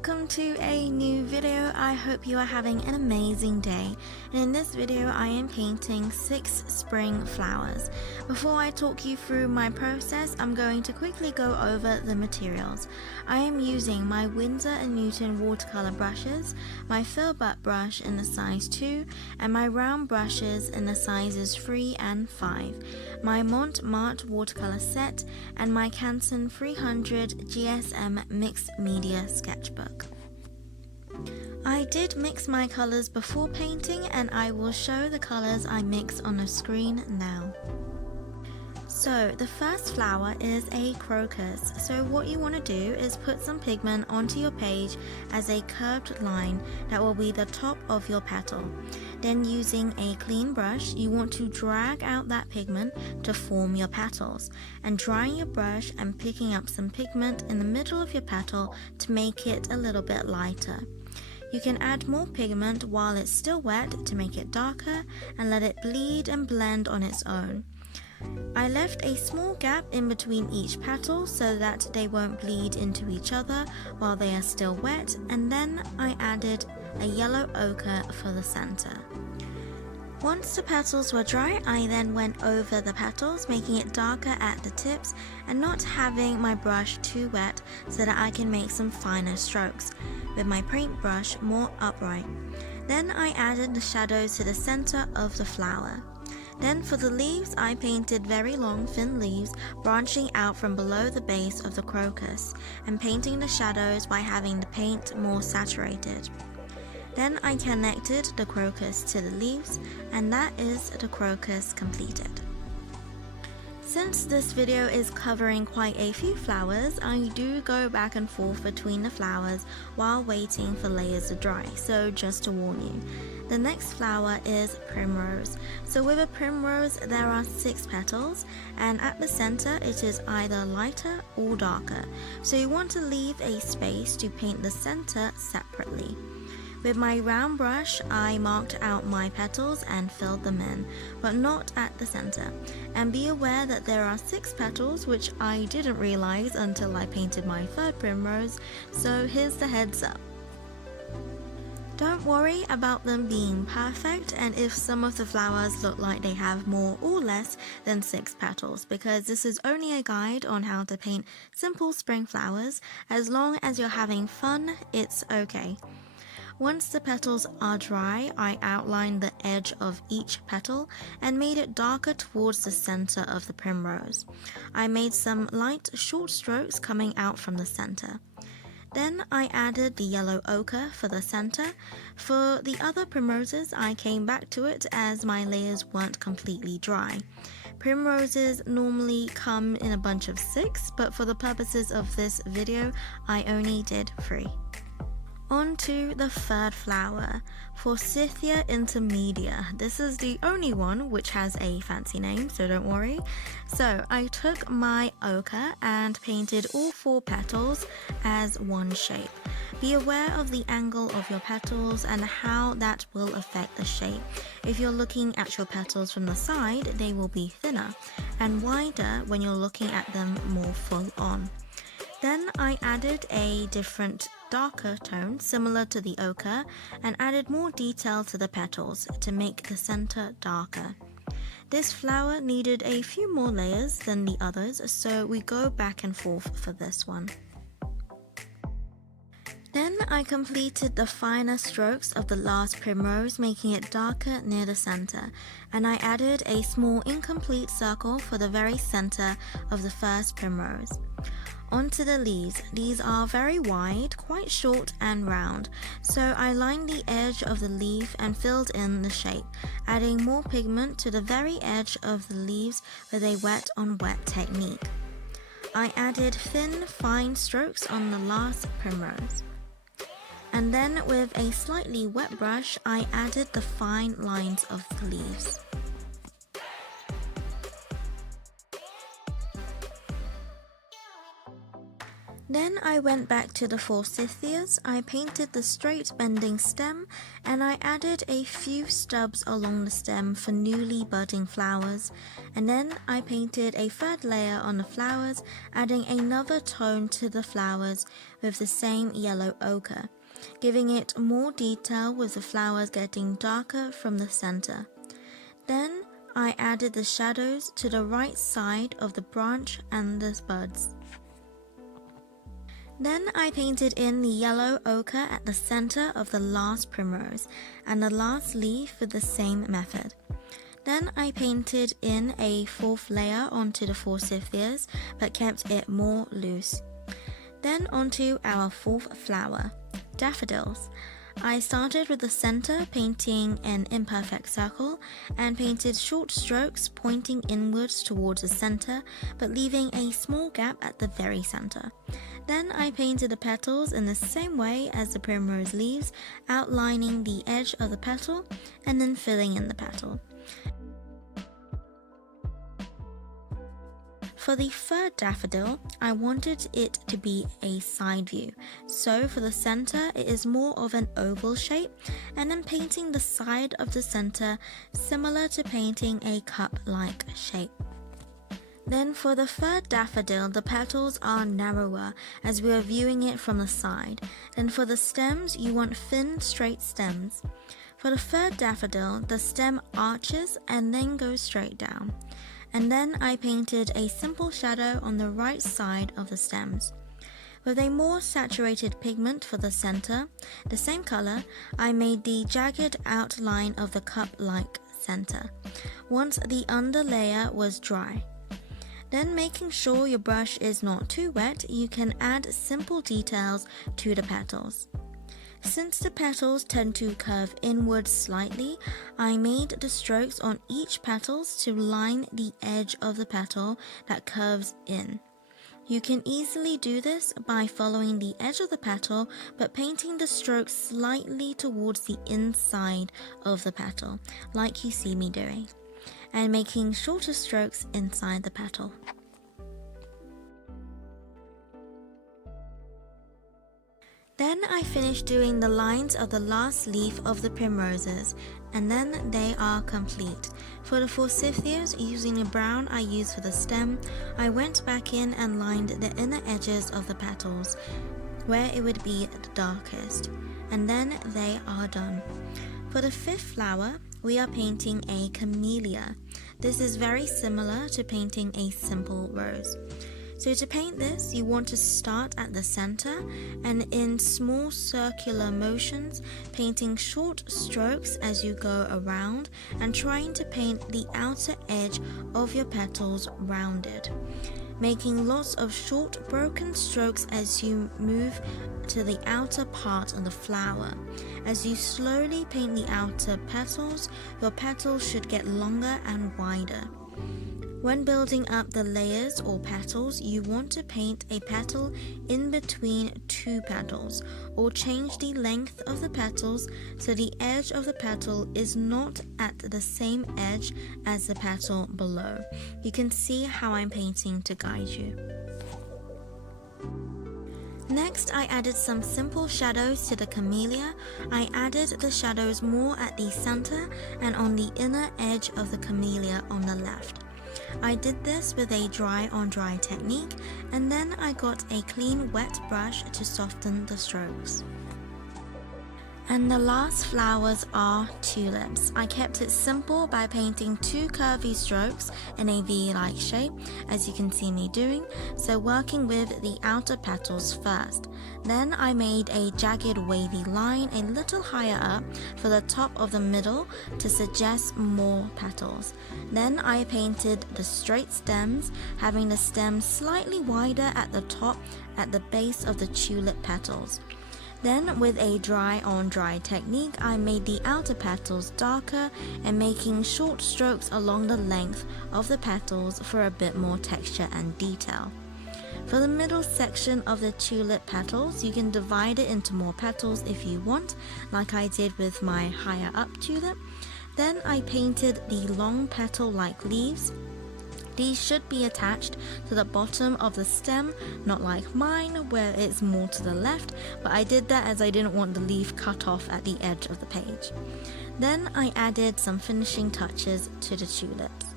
welcome to a new video. I hope you are having an amazing day. And in this video I am painting 6 spring flowers. Before I talk you through my process, I'm going to quickly go over the materials. I am using my Winsor & Newton watercolor brushes, my filbert brush in the size 2, and my round brushes in the sizes 3 and 5, my Montmartre watercolor set, and my Canson 300 GSM mixed media sketchbook. I did mix my colors before painting, and I will show the colors I mix on the screen now. So the first flower is a crocus. So what you want to do is put some pigment onto your page as a curved line that will be the top of your petal. Then using a clean brush, you want to drag out that pigment to form your petals, and drying your brush and picking up some pigment in the middle of your petal to make it a little bit lighter. You can add more pigment while it's still wet to make it darker and let it bleed and blend on its own. I left a small gap in between each petal so that they won't bleed into each other while they are still wet, and then I added a yellow ochre for the center. Once the petals were dry, I then went over the petals, making it darker at the tips and not having my brush too wet so that I can make some finer strokes, with my paintbrush more upright. Then I added the shadows to the center of the flower. Then for the leaves, I painted very long thin leaves branching out from below the base of the crocus, and painting the shadows by having the paint more saturated. Then I connected the crocus to the leaves, and that is the crocus completed. Since this video is covering quite a few flowers, I do go back and forth between the flowers while waiting for layers to dry, so just to warn you. The next flower is primrose. So with a primrose there are 6 petals, and at the center it is either lighter or darker, so you want to leave a space to paint the center separately. With my round brush, I marked out my petals and filled them in, but not at the center. And be aware that there are 6 petals, which I didn't realize until I painted my 3rd primrose, so here's the heads up. Don't worry about them being perfect, and if some of the flowers look like they have more or less than 6 petals, because this is only a guide on how to paint simple spring flowers. As long as you're having fun, it's okay. Once the petals are dry, I outlined the edge of each petal and made it darker towards the center of the primrose. I made some light short strokes coming out from the center. Then I added the yellow ochre for the center. For the other primroses, I came back to it as my layers weren't completely dry. Primroses normally come in a bunch of 6, but for the purposes of this video, I only did 3. On to the 3rd flower, Forsythia intermedia. This is the only one which has a fancy name, so don't worry. So I took my ochre and painted all 4 petals as one shape. Be aware of the angle of your petals and how that will affect the shape. If you're looking at your petals from the side, they will be thinner and wider when you're looking at them more full on. Then I added a different darker tone similar to the ochre and added more detail to the petals to make the center darker. This flower needed a few more layers than the others, so we go back and forth for this one. Then I completed the finer strokes of the last primrose, making it darker near the center, and I added a small incomplete circle for the very center of the first primrose. Onto the leaves. These are very wide, quite short and round, so I lined the edge of the leaf and filled in the shape, adding more pigment to the very edge of the leaves with a wet on wet technique. I added thin, fine strokes on the last primrose. And then with a slightly wet brush, I added the fine lines of the leaves. Then I went back to the forsythias. I painted the straight bending stem and I added a few stubs along the stem for newly budding flowers. And then I painted a third layer on the flowers, adding another tone to the flowers with the same yellow ochre, giving it more detail with the flowers getting darker from the center. Then I added the shadows to the right side of the branch and the buds. Then I painted in the yellow ochre at the center of the last primrose and the last leaf with the same method. Then I painted in a fourth layer onto the forsythias but kept it more loose. Then onto our fourth flower, Daffodils. I started with the center, painting an imperfect circle, and painted short strokes pointing inwards towards the center, but leaving a small gap at the very center. Then I painted the petals in the same way as the primrose leaves, outlining the edge of the petal, and then filling in the petal. For the third daffodil, I wanted it to be a side view, so for the center it is more of an oval shape, and then painting the side of the center similar to painting a cup-like shape. Then for the third daffodil, the petals are narrower as we are viewing it from the side. Then for the stems, you want thin, straight stems. For the third daffodil, the stem arches and then goes straight down. And then I painted a simple shadow on the right side of the stems. With a more saturated pigment for the center, the same color, I made the jagged outline of the cup-like center, once the under layer was dry. Then making sure your brush is not too wet, you can add simple details to the petals. Since the petals tend to curve inwards slightly, I made the strokes on each petals to line the edge of the petal that curves in. You can easily do this by following the edge of the petal but painting the strokes slightly towards the inside of the petal, like you see me doing, and making shorter strokes inside the petal. Then I finished doing the lines of the last leaf of the primroses, and then they are complete. For the forsythias, using the brown I used for the stem, I went back in and lined the inner edges of the petals, where it would be the darkest, and then they are done. For the fifth flower, we are painting a camellia. This is very similar to painting a simple rose. So to paint this, you want to start at the center and in small circular motions, painting short strokes as you go around and trying to paint the outer edge of your petals rounded, making lots of short broken strokes as you move to the outer part of the flower. As you slowly paint the outer petals, your petals should get longer and wider. When building up the layers or petals, you want to paint a petal in between two petals, or change the length of the petals so the edge of the petal is not at the same edge as the petal below. You can see how I'm painting to guide you. Next, I added some simple shadows to the camellia. I added the shadows more at the center and on the inner edge of the camellia on the left. I did this with a dry on dry technique, and then I got a clean wet brush to soften the strokes. And the last flowers are tulips. I kept it simple by painting two curvy strokes in a V-like shape, as you can see me doing, so working with the outer petals first. Then I made a jagged wavy line a little higher up for the top of the middle to suggest more petals. Then I painted the straight stems, having the stems slightly wider at the top at the base of the tulip petals. Then with a dry on dry technique, I made the outer petals darker and making short strokes along the length of the petals for a bit more texture and detail. For the middle section of the tulip petals, you can divide it into more petals if you want, like I did with my higher up tulip. Then I painted the long petal-like leaves, These should be attached to the bottom of the stem, not like mine where it's more to the left, but I did that as I didn't want the leaf cut off at the edge of the page. Then I added some finishing touches to the tulips.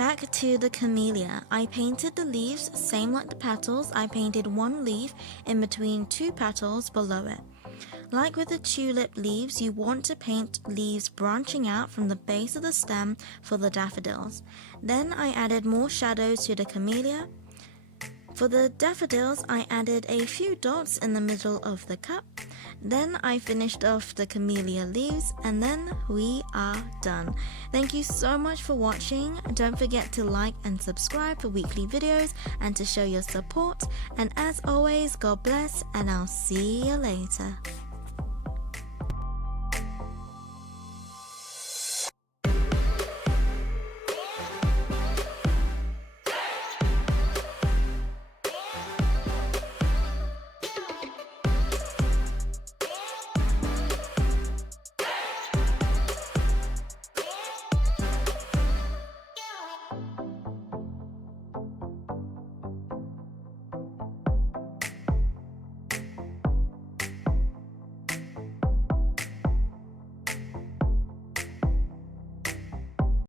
Back to the camellia, I painted the leaves same like the petals. I painted one leaf in between two petals below it. Like with the tulip leaves, you want to paint leaves branching out from the base of the stem for the daffodils. Then I added more shadows to the camellia. For the daffodils, I added a few dots in the middle of the cup. Then I finished off the camellia leaves, and then we are done. Thank you so much for watching. Don't forget to like and subscribe for weekly videos and to show your support. And as always, God bless, and I'll see you later.